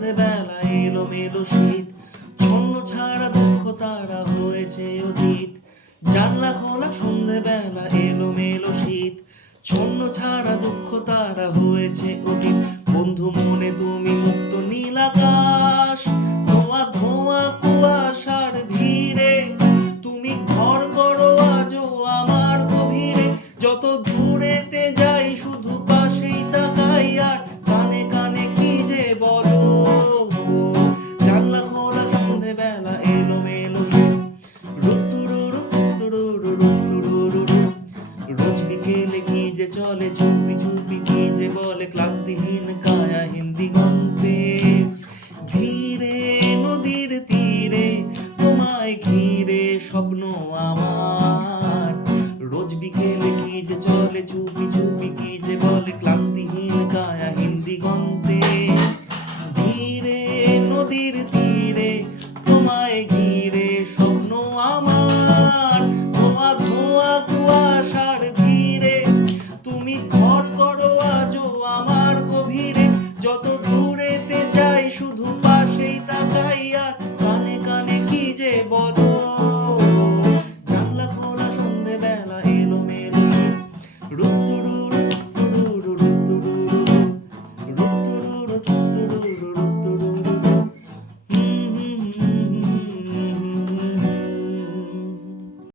সন্ধেবেলা এলোমেলো শীত, ছন্ন ছাড়া দুঃখ তারা হয়েছে অতীত। জানলা খোলা সন্ধেবেলা এলোমেলো শীত, ছন্ন ছাড়া দুঃখ তারা হয়েছে অতীত। বন্ধু মনে তুমি মুক্ত নীল আকাশ,